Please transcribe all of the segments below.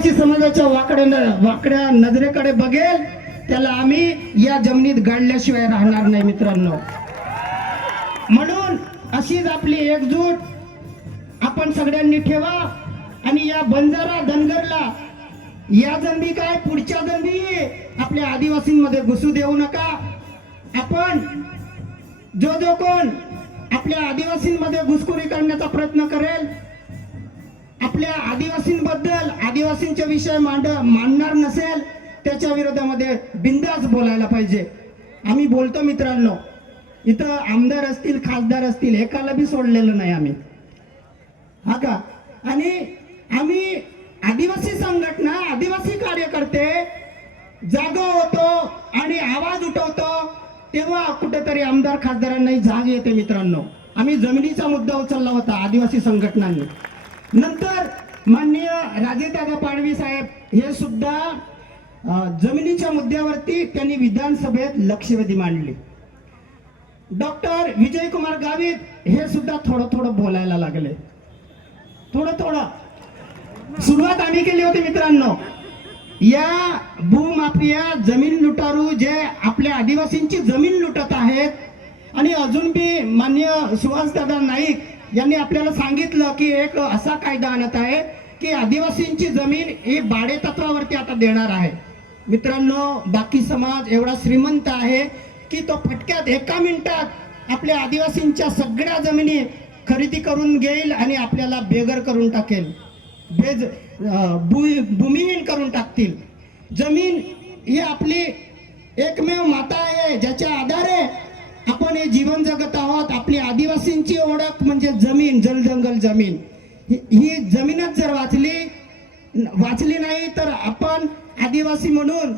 आदिवासी समाजाच्या वाकड्या नजरेकडे बघेल त्याला आम्ही या जमिनीत गाडल्याशिवाय राहणार नाही मित्रांनो. म्हणून अशीच आपली एकजूट आपण सगळ्यांनी ठेवा आणि या बंजारा धनगरला या जन्मी काय पुढच्या जन्मी आपल्या आदिवासींमध्ये घुसू देऊ नका. आपण जो कोण आपल्या आदिवासींमध्ये घुसखोरी करण्याचा प्रयत्न करेल, आपल्या आदिवासींबद्दल आदिवासींचे विषय मांडणार नसेल, त्याच्या विरोधामध्ये बिंदास बोलायला पाहिजे. आम्ही बोलतो मित्रांनो, इथं आमदार असतील खासदार असतील एकाला बी सोडलेलं नाही आम्ही, हा का. आणि आम्ही आदिवासी संघटना आदिवासी कार्यकर्ते जागा होतो आणि आवाज उठवतो तेव्हा कुठेतरी आमदार खासदारांनाही जाग येते मित्रांनो. आम्ही जमिनीचा मुद्दा उचलला होता आदिवासी संघटनांनी. नंतर माननीय राजेदादा पाडवी साहेब हे सुद्धा जमिनीच्या मुद्द्यावरती त्यांनी विधानसभेत लक्षवेधी मांडली. डॉक्टर विजयकुमार गावित हे सुद्धा थोडं बोलायला लागले. थोडं सुरुवात आम्ही केली होती मित्रांनो. या भूमाफिया जमीन लुटारू जे आपल्या आदिवासींची जमीन लुटत आहेत आणि अजून बी माननीय सुहासदादा नाईक यांनी आपल्याला सांगितलं की एक असा कायदा आणत आहे की आदिवासींची जमीन ही भाडे तत्वावरती आता देणार आहे. मित्रांनो, बाकी समाज एवढा श्रीमंत आहे की तो फटक्यात एका मिनिटात आपल्या आदिवासींच्या सगळ्या जमिनी खरेदी करून घेईल आणि आपल्याला बेघर करून टाकेल, भूमिहीन करून टाकतील. जमीन ही आपली एकमेव माता आहे ज्याच्या आधारे आपण हे जीवन जगत आहोत. आपली आदिवासींची ओळख म्हणजे जमीन, जलजंगल जमीन. ही जमीनच जर वाचली नाही तर आपण आदिवासी म्हणून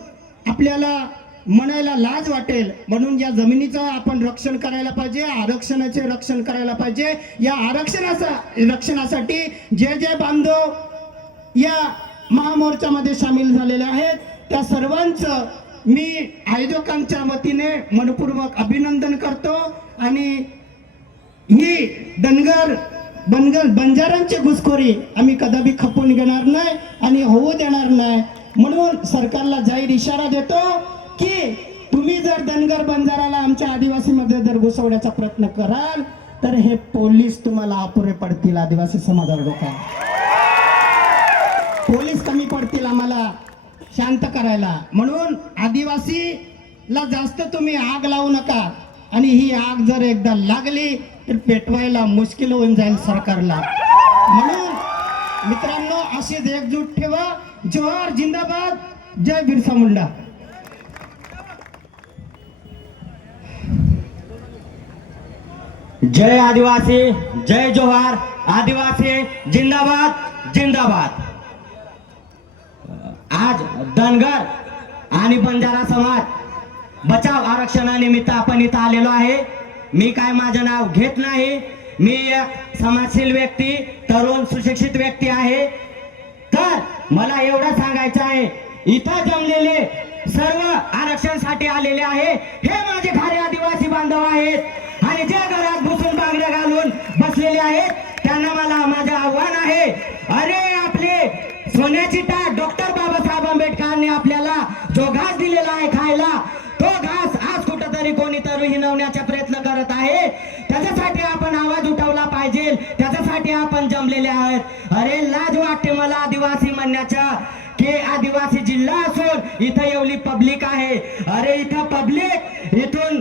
आपल्याला म्हणायला लाज वाटेल. म्हणून या जमिनीचं आपण रक्षण करायला पाहिजे, आरक्षणाचे रक्षण करायला पाहिजे. या रक्षणासाठी जे बांधव या महामोर्चामध्ये सामील झालेले आहेत त्या सर्वांचं मी आयोजकांच्या वतीने मनपूर्वक अभिनंदन करतो. आणि ही बंजारांची घुसखोरी आम्ही कदापि खपून घेणार नाही आणि होऊ देणार नाही. म्हणून सरकारला जाहीर इशारा देतो की तुम्ही जर धनगर बंजाराला आमच्या आदिवासीमध्ये जर घुसवण्याचा प्रयत्न कराल तर हे पोलीस तुम्हाला अपुरे पडतील. आदिवासी समाजाला डोका पोलीस कमी पडतील आम्हाला शांत करायला. म्हणून आदिवासीला जास्त तुम्ही आग लावू नका. आणि ही आग जर एकदा लागली तर पेटवायला मुश्किल होऊन जाईल सरकारला. म्हणून मित्रांनो, अशीच एकजूट ठेवा. जोहार, जिंदाबाद, जय बिरसा मुंडा. जय आदिवासी, जय जोहार. आदिवासी जिंदाबाद जिंदाबाद. आज धनगर आणि बंजारा समाज बचाव आरक्षणानिमित्त आपण इथं आलेलो आहे. मी काय माझं नाव घेत नाही, मी एक समाजशील व्यक्ती, तरुण सुशिक्षित व्यक्ती आहे. तर मला एवढं सांगायचं आहे, इथं जमलेले सर्व आरक्षणासाठी आलेले आहे हे माझे खरे आदिवासी बांधव आहेत आणि जे घरात बसून बांगड्या घालून बसलेले आहेत त्यांना माझं आव्हान आहे. अरे, आपले सोन्याची टाट डॉक्टर बाबासाहेब आंबेडकरांनी आपल्याला जो घास दिलेला आहे खायला, तो घास आज कुठंतरी कोणीतरी हिणवण्याचा प्रयत्न करत आहे. त्याच्यासाठी आपण आवाज उठवला पाहिजे, त्याच्यासाठी आपण जमलेले आहेत. अरे, लाज वाटते मला आदिवासी म्हणण्याच्या की आदिवासी जिल्हा असून इथं एवढी पब्लिक आहे. अरे, इथं पब्लिक, इथून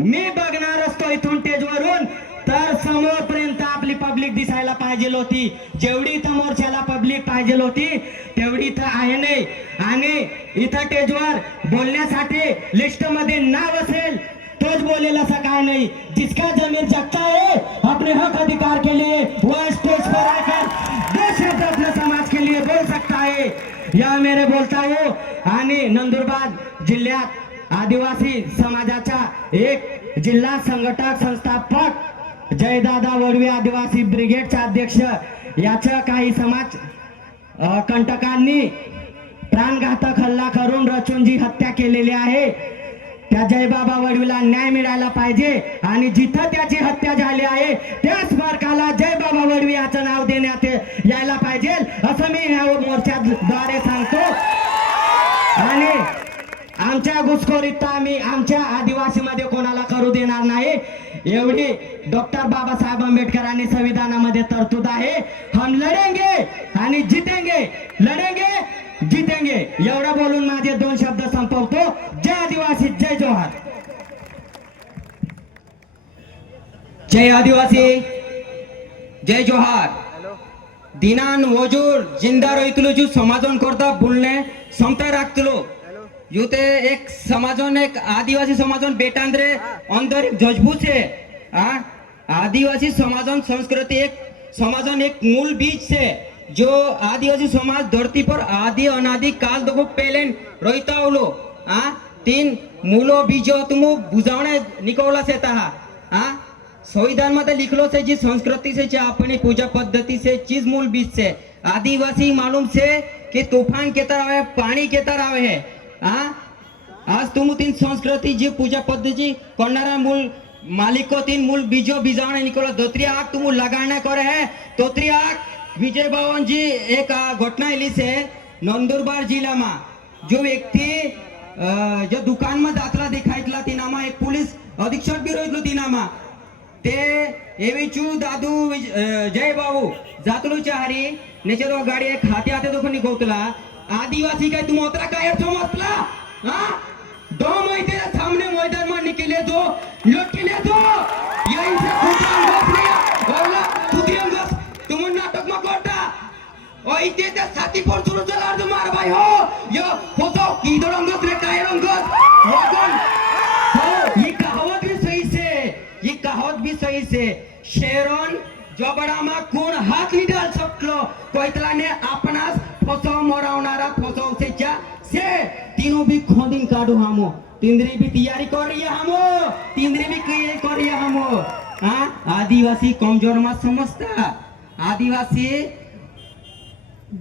मी बघणार असतो इथून स्टेजवरून तर समोरपर्यंत आपली पब्लिक दिसायला पाहिजे होती. जेवढी इथं मोर्चाला पब्लिक पाहिजे होती तेवढी इथं आहे नाही. आणि इथं स्टेजवर बोलण्यासाठी लिस्ट मध्ये नाव असेल तोच बोलेल असं काय नाही. जिसका जमीन जगता है अपने हक अधिकार के लिए वह स्टेज पर आकर देश अपने समाज के लिए बोल सकता है. या मेरे बोलता हूँ. आणि नंदुरबार जिल्ह्यात आदिवासी समाजाचा एक जिल्हा संघटक संस्थापक जयदादा वडवे आदिवासी ब्रिगेडचा अध्यक्ष याच्या काही समाज कंटकांनी प्राणघातक हल्ला करून रचूनजी हत्या केलेली आहे. त्या जयबाबा वडवीला न्याय मिळायला पाहिजे आणि जिथं त्याची हत्या झाली आहे त्याच स्मारकाला जयबाबा वडवी याचं नाव देण्यात यायला पाहिजे असं मी ह्या मोर्चात द्वारे सांगतो आणि आमच्या घुसखोरीत आम्ही आमच्या आदिवासीमध्ये कोणाला करू देणार नाही एवढी डॉक्टर बाबासाहेब आंबेडकरांनी संविधानामध्ये तरतूद आहे. हम लढेंगे आणि जितेंगे, लढेंगे जितेंगे एवढं बोलून माझे 2 शब्द संपवतो. जय आदिवासी, जय जोहार. जय आदिवासी, जय जोहार. दिनान वजूर जिंदा रहितलो जो समाजन करता बोलने समता राखतलो युते एक समाजन एक आदिवासी समाजन बेटांद्रे अंदर एक जजबूत है. आदिवासी समाजन संस्कृति एक समाजन एक मूल बीज से जो आदिवासी समाज धरती पर आदि अनादि काल दो पहले रहता होलो. 3 मूलो बीजो तुम बुझावणे निकोला से तहा संविधान मध्ये लिखलो से जी संस्कृति से अपनी पूजा पद्धति से चीज मूल बीज से आदिवासी मालूम से कि तूफान के तरह है, पानी के तरह है. आज तुम 3 संस्कृति जी पूजा पद्धति करनारा मूल मालिक को 3 मूल बीजो बीजाने निकोला दोत्री आग तुम लगाना करे है. तोत्री आग विजय भवन जी एक घटना इली से नंदुरबार जिला में जो व्यक्ति जो दुकान में दातला दिखायतला तिनामा एक पुलिस अधीक्षक भी रहितलो तिनामा ते एवीचू दादू जय बाबू जातलो चाहरी नेचे तो गाडी एक हाती हाते तो निघवतला. आदिवासी काय तुम उतरा काय समजला. दो महीने सामने मैदान में निकले तो लटके तो यहीं से तुम नाटक में करता और इतने ते साथी पर सुनो चला तो मार भाई हो यो फोटो की रंगस रे काय रंगस वगन हो. ये कहावत भी सही से, ये कहावत भी सही से. शेरन जबडामा कोण हात नहीं डाल सकलो कोयतला ने आपणास फसव मरावणारा फसव से जा से तीनों भी खोदिन काढू हमो. तिंद्री भी तैयारी कर रही है हमो, तिंद्री भी तैयारी कर रही है हमो. आदिवासी कमजोर मत समझता. आदिवासी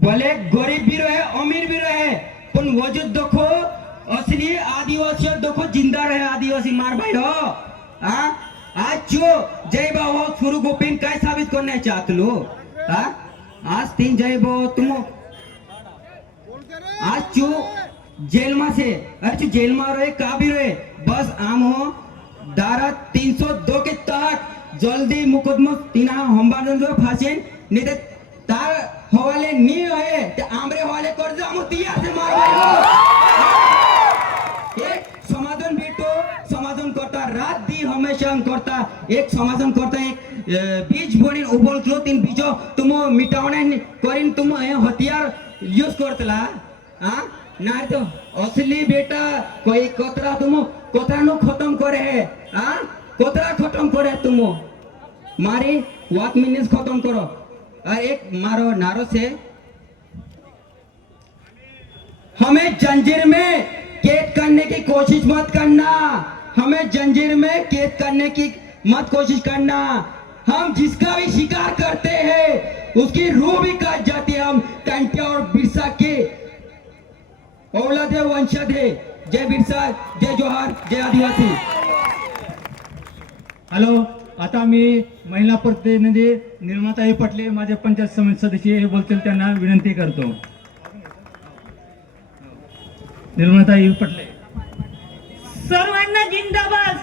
भले गरीब भी रहे अमीर भी रहे पण वजूद देखो असली आदिवासी देखो जिंदा रहे आदिवासी मार भाई हो. आज जो जय बाबा सुरु गोपीन काय साबित करने चाहते लो. आज 3 जय बाबा तुम आज जो जेल में से अरे जो जेल में रहे का भी रहे बस आम हो धारा 302 के तहत जल्दी मुकदमा तीना हंबारन जो फांसी नहीं तो तार हवाले नहीं है ते आमरे हवाले कर जा हम तैयार से मार भाई हो. एक समाधान बेटो समाधान करता रात दी हमेशा करता एक समाधान करता एक बीज बोनी उबलतो 3 बीजो तुम मिटावणे करीन तुम हथियार यूज करतला. ना तो असली बेटा कोई कोतरा तुम कोतरा नो खत्म करे है. कोतरा खत्म करे तुम मारी वाक मिनिस खत्म करो. एक मारो नारो से हमें जंजीर में कैद करने की कोशिश मत करना. हमें जंजीर में कैद करने की मत कोशिश करना. हम जिसका भी शिकार करते हैं उसकी रूह भी काट जाती है. हम कंटे और बिरसा के औलाद है, वंशज है. जय बिरसा, जय जोहार, जय आदिवासी. हॅलो, आता मी महिला प्रतिनिधी निर्माताई पटले माझे पंचायत समिती सदस्य हे बोलतील त्यांना विनंती करतो. निर्माताई पटले. सर्वांना जिंदाबाद.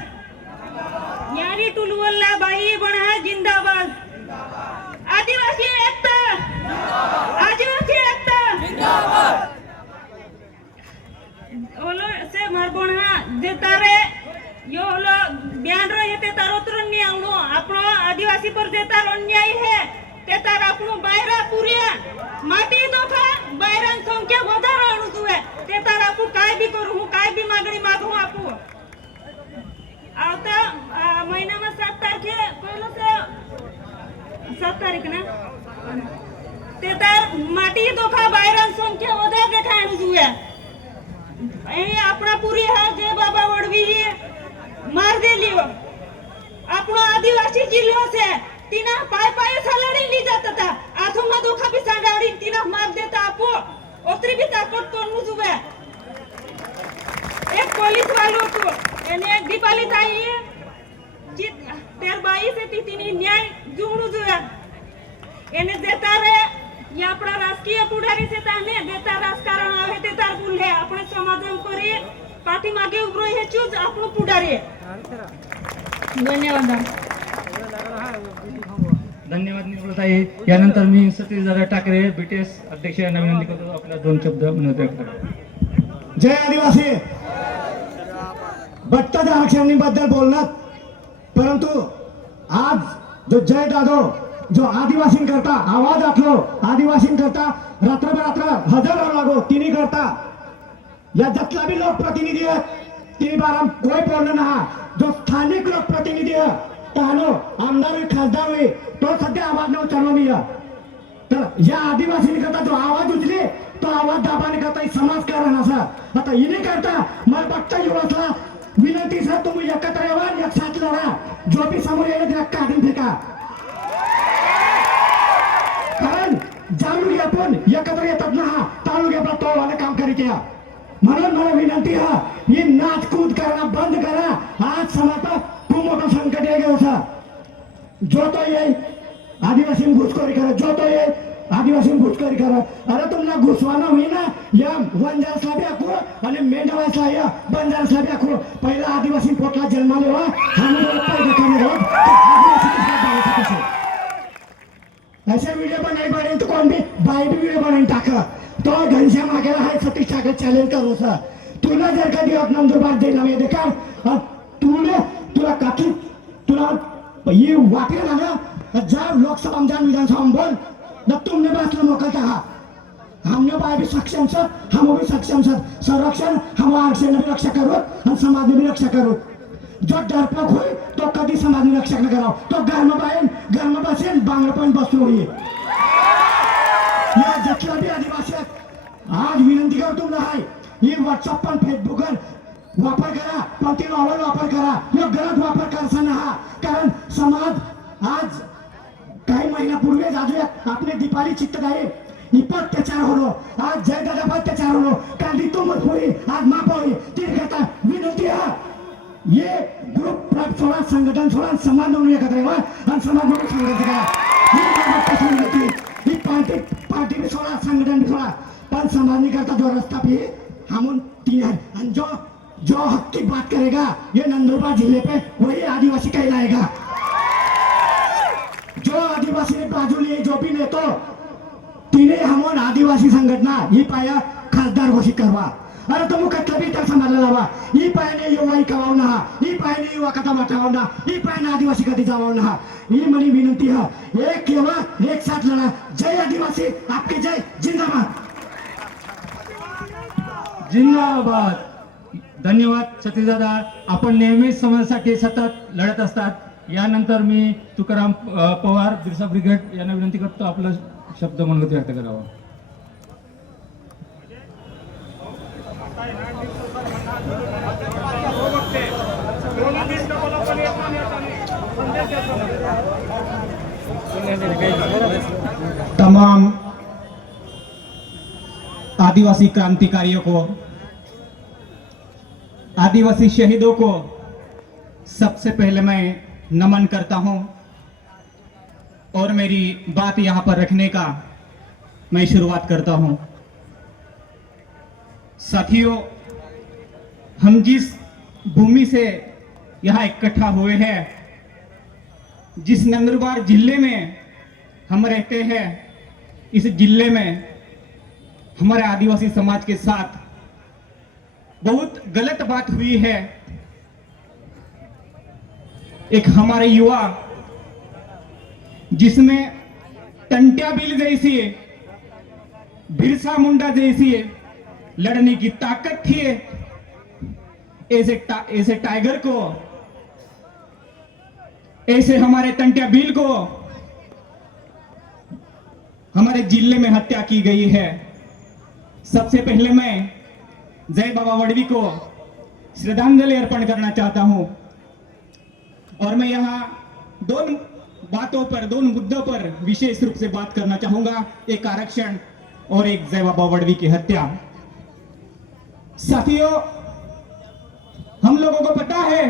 यारी टुलवल्ला बाई बणा जिंदाबाद. आदिवासी एकता, आदिवासी एकता जिंदाबाद. ओलो से मारबोणा जे तारे यो ओलो बयान रो येते तारो तरन्नी आवणो आपणो आदिवासी पर जे तारो अन्याय है ते तार आपणो बायरा पुरिया माटी दोखा बायरान संख्या વધારે आणू जुए ते तार आपू काय बी करू હું काय बी मागणी मागू आपू. આવતા મહિનામાં 7 તારીખે પહેલો છે 7 તારીખ ના તે તાર માટી દોખા બાયરાન સંખ્યા વધારે દેખાણું जुए. અહીં આપણા પૂરી હા જે બાબા વડવી માર દેલીઓ આપણો આદિવાસી જિલ્લો છે તીના પાય પાય સલાડી લી જતા હતા. આથોમાં દોખા બી સાંડાડી તીના માર દેતા આપો ઓતરી બી તાકત કોનું जुए. એક પોલીસ વાળો હતો એને એક દીપાલી તાઈ જીત 13 22 હતી તીની ન્યાય જુમણું जुए. એને દેતા રે या आपला राजकीय पुढारी से ताने देता राजकारण आहे ते तार बोलले आपण समाधान करी पाठीमागे उभो हे चूज आपण पुढारी आहे. धन्यवाद. धन्यवाद निवृत्ताई. यानंतर मी सतीशदादा ठाकरे BTS अध्यक्ष यांना विनंती करतो आपल्या 2 शब्द विनंती व्यक्त करा. जय आदिवासी. बट्टद आरक्षणाबद्दल बोलणार, परंतु आज जो जय जाधव जो आदिवासींकरता आवाज आखलो, आदिवासींकरता रात्र हजार लागो तिने करता या जितला भी लोकप्रतिनिधी आहेत तिने बारा कोई बोलणं ना. जो स्थानिक लोकप्रतिनिधी आहे तानो आमदार होई खासदार होई तो सध्या आवाज न उचललो मी. तर या आदिवासींकरता जो आवाज उचले तो आवाज दाबाने करता समाजकारण असा. आता इने करता मला बघता युवासला विनंती सर तुम्ही एकत्र यावा, एक साथ लढा. जो बी समोर येईल त्याला काढून फेका. कारण जाणून आपण एकत्र येतात ना हा तालुक्या आपला तो वाला काम करीत या. म्हणून मला विनंती हा ही नाचकूद करणं बंद करा. आज समाजात खूप मोठं संकट आहे असा. जो तो येईल आदिवासी घुसखोरी करा, जो तो येईल आदिवासी घुसखोरी करा. अरे तुम्हाला घुसवाना होईना या वंजारसला बी आखो आणि मेंढवासला या बंजारसला बी आखो. पहिला आदिवासी पोटला जन्माले व्हा आम्ही ऐसे वीडियो बनाई बने तो कौन भी बाई भी वीडियो बनाई टाका तो घनश्याम आगेला हाय सतीश ठाकरे चॅलेंज करू सा. तुला जर कधी नंदुरबार दिला मी देखा तुला काकी तुला ये वाटेल ना जा लोकसभा में जान विधानसभा में बोल न तुमने बसला मौका था. हमने बाय भी सक्षम सर हम भी सक्षम सर. संरक्षण हम आरक्षण भी रक्षा करो और समाज भी रक्षा करो. जो डरपोक होय तो कधी समाज रक्षा न करावं. तो घर में बसेल बांगला पण बसलो होई. या जितला भी आदिवासी आज विनंती करतो तुम्हाला आहे ही व्हॉट्सअप पण फेसबुक वापर करा, पण ती नॉवल वापर करा. यो गलत वापर करताना हा. कारण समाज आज काही महिन्यापूर्वी अजून आपले दीपाली चित्तदाई अत्याचार होलो. आज जय दादा अत्याचार होलो. काल तो मजबुरी आज माफ होई. ती करता विनंती हा ये ग्रुप सोडा संघटन सोडा समाज म्हणून एकत्र येवा आणि समाज म्हणून संघटन करा. ही पार्टी भी सोडा संघटन भी सोडा पण समाजनी करता जो रास्ता भी हम तीन है. और जो हक की बात करेगा ये नंदुरबार जिले पे वही आदिवासी कहलाएगा. जो आदिवासी ने बाजू लिए जो भी ले तो तिने हमन आदिवासी संघटना ही पाया खासदार घोषित करवा. अरे तुम कटला भी तर समाजला लावा. ही पायाने युवा कवाव ना, ही पायाने युवा कथा वाटाव ना, ही पायाने आदिवासी कधी जावाव ना. ही मनी विनंती है एक युवा एक साथ लढा. जय आदिवासी आपकी जय. जिंदाबाद. जिंदाबाद. धन्यवाद सतीशदादा. आपण नेहमीच समाजासाठी सतत लढत असतात. यानंतर मी तुकाराम पवार बिरसा ब्रिगेड यांना विनंती करतो आपलं शब्द मनोगत व्यक्त करावं. तमाम आदिवासी क्रांतिकारियों को, आदिवासी शहीदों को सबसे पहले मैं नमन करता हूं और मेरी बात यहां पर रखने का मैं शुरुआत करता हूं. साथियों, हम जिस भूमि से यहाँ इकट्ठा हुए हैं, जिस नंदुरबार जिले में हम रहते हैं, इस जिले में हमारे आदिवासी समाज के साथ बहुत गलत बात हुई है. एक हमारे युवा जिसमें टंट्या बिल जैसी, बिरसा मुंडा जैसी लड़ने की ताकत थी, ऐसे टाइगर को, ऐसे हमारे टंट्या बिल को हमारे जिले में हत्या की गई है. सबसे पहले मैं जय बाबा वड़वी को श्रद्धांजलि अर्पण करना चाहता हूं और मैं यहां दोनों मुद्दों पर विशेष रूप से बात करना चाहूंगा. एक आरक्षण और एक जय बाबा वड़वी की हत्या. साथियों, हम लोगों को पता है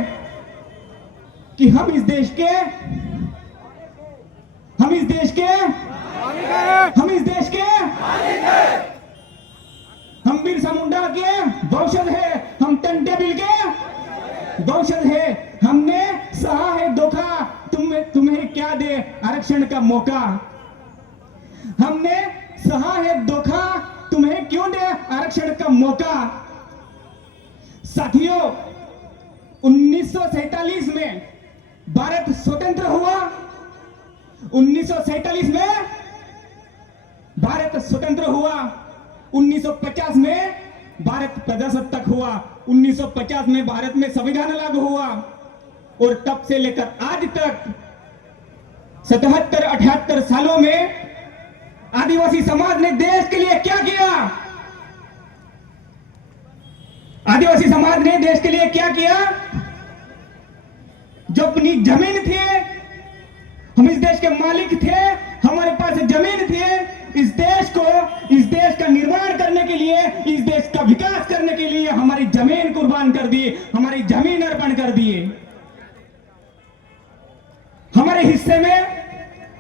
कि हम इस देश के हम इस देश के हम बिरसा मुंडा के वंशज है, हम टंटे बिल के वंशज है। हमने सहा है धोखा, तुम्हें क्या दे आरक्षण का मौका। हमने सहा है धोखा, तुम्हें क्यों दे आरक्षण का मौका। साथियों, 1947 में भारत स्वतंत्र हुआ। 1947 में भारत स्वतंत्र हुआ। 1950 में भारत प्रजासत्ताक हुआ। 1950 में भारत में संविधान लागू हुआ और तब से लेकर आज तक 77-78 सालों में आदिवासी समाज ने देश के लिए क्या किया। आदिवासी समाज ने देश के लिए क्या किया। जो अपनी जमीन थी, हम इस देश के मालिक थे, हमारे पास जमीन थी, इस देश का निर्माण करने के लिए, इस देश का विकास करने के लिए हमारी जमीन कुर्बान कर दी, हमारी जमीन अर्पण कर दिए। हमारे हिस्से में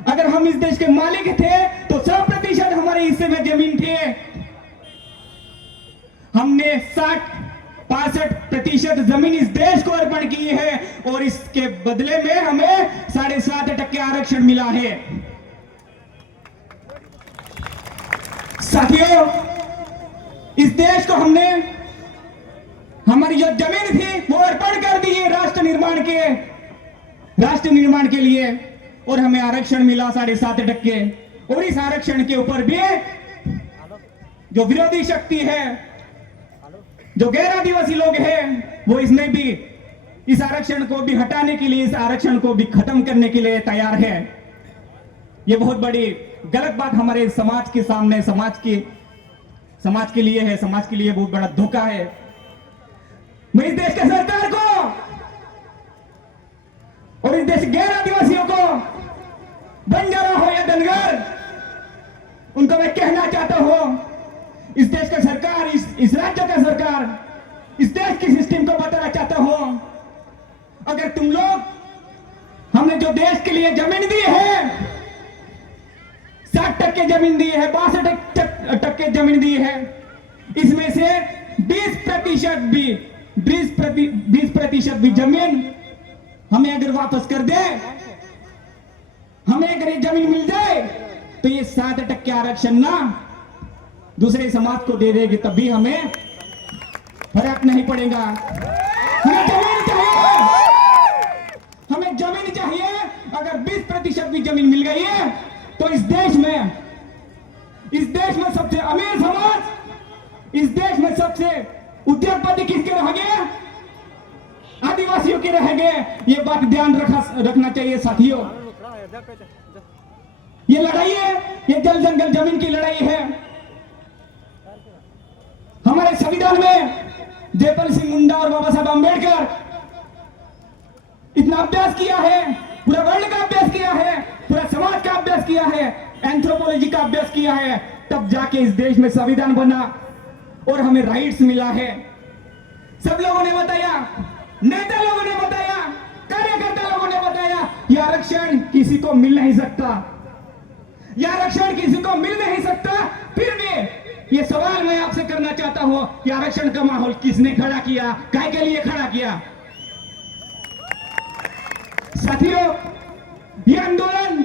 अगर हम इस देश के मालिक थे तो 100% हमारे हिस्से में जमीन थी। हमने 60-65% जमीन इस देश को अर्पण की है और इसके बदले में हमें 7.5% आरक्षण मिला है। साथियों, इस देश को हमने हमारी जो जमीन थी वो अर्पण कर दी है राष्ट्र निर्माण के लिए और हमें आरक्षण मिला 7.5%। और इस आरक्षण के ऊपर भी जो विरोधी शक्ति है, जो गैर आदिवासी लोग हैं, वो इसमें भी इस आरक्षण को भी हटाने के लिए, इस आरक्षण को भी खत्म करने के लिए तैयार है। ये बहुत बड़ी गलत बात हमारे समाज के सामने, समाज के लिए है, समाज के लिए बहुत बड़ा धोखा है। मैं इस देश के सरकार को और इस देश गैर आदिवासियों को, बंजारा हो या धनगर, उनको मैं कहना चाहता हूं, इस देश का सरकार, इस राज्य का सरकार, इस देश की सिस्टम को बताना चाहता हूं, अगर तुम लोग, हमने जो देश के लिए जमीन दी है, 60% जमीन दी है, 62% जमीन दी है, इसमें से 20% भी जमीन हमें अगर वापस कर दे, हमें अगर ये जमीन मिल जाए तो ये 7% आरक्षण ना दूसरे समाज को दे देगी, तभी हमें फर्क नहीं पड़ेगा। हमें जमीन चाहिए, हमें जमीन चाहिए। अगर 20% भी जमीन मिल गई है तो इस देश में सबसे अमीर समाज, इस देश में सबसे उद्योगपति किसके रहेंगे? आदिवासियों के रहेंगे। ये बात ध्यान रखना चाहिए साथियों। ये लड़ाई है, ये जल जंगल जमीन की लड़ाई है। हमारे संविधान में जयपाल सिंह मुंडा और बाबा साहब आंबेडकर इतना अभ्यास किया है, पूरा वर्ल्ड का अभ्यास किया है, पूरा समाज का अभ्यास किया है, एंथ्रोपोलॉजी का अभ्यास किया है, तब जाके इस देश में संविधान बना और हमें राइट्स मिला है। सब लोगों ने बताया, नेता लोगों ने बताया, कार्यकर्ता लोगों ने बताया, यह आरक्षण किसी को मिल नहीं सकता, यह आरक्षण किसी को मिल नहीं सकता। फिर भी ये सवाल मैं आपसे करना चाहता हूं कि आरक्षण का माहौल किसने खड़ा किया, काय के लिए खड़ा किया? साथियों, ये आंदोलन,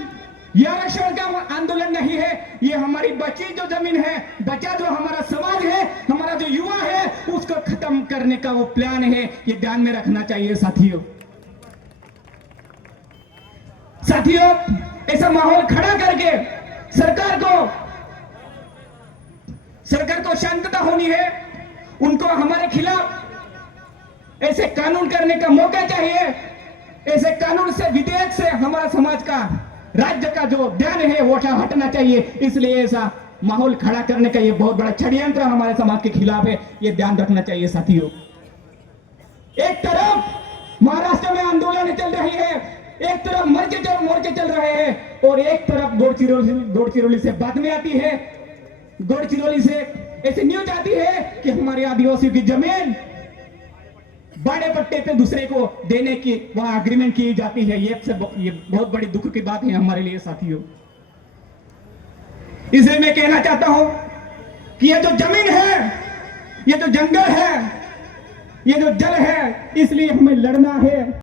ये आरक्षण का आंदोलन नहीं है, ये हमारी बची जो जमीन है, बचा जो हमारा समाज है, हमारा जो युवा है, उसको खत्म करने का वो प्लान है। ये ध्यान में रखना चाहिए साथियों। ऐसा माहौल खड़ा करके सरकार को शांतता होनी है, उनको हमारे खिलाफ ऐसे कानून करने का मौका चाहिए। ऐसे कानून से, विधेयक से हमारा समाज का, राज्य का जो ध्यान है वो हटना चाहिए। इसलिए ऐसा माहौल खड़ा करने का ये बहुत बड़ा षड्यंत्र हमारे समाज के खिलाफ है, ये ध्यान रखना चाहिए साथियों। एक तरफ महाराष्ट्र में आंदोलन चल रही है, एक तरफ मोर्चे चल रहे हैं और एक तरफ गढ़चिरौली से बातें आती है, गढ़चिरौली से ऐसी न्यूज आती है कि हमारे आदिवासियों की जमीन बड़े पट्टे पे दूसरे को देने की वहां एग्रीमेंट की जाती है। ये बहुत बड़ी दुख की बात है हमारे लिए साथियों। इसलिए मैं कहना चाहता हूं कि ये जो जमीन है, ये जो जंगल है, ये जो जल है, इसलिए हमें लड़ना है।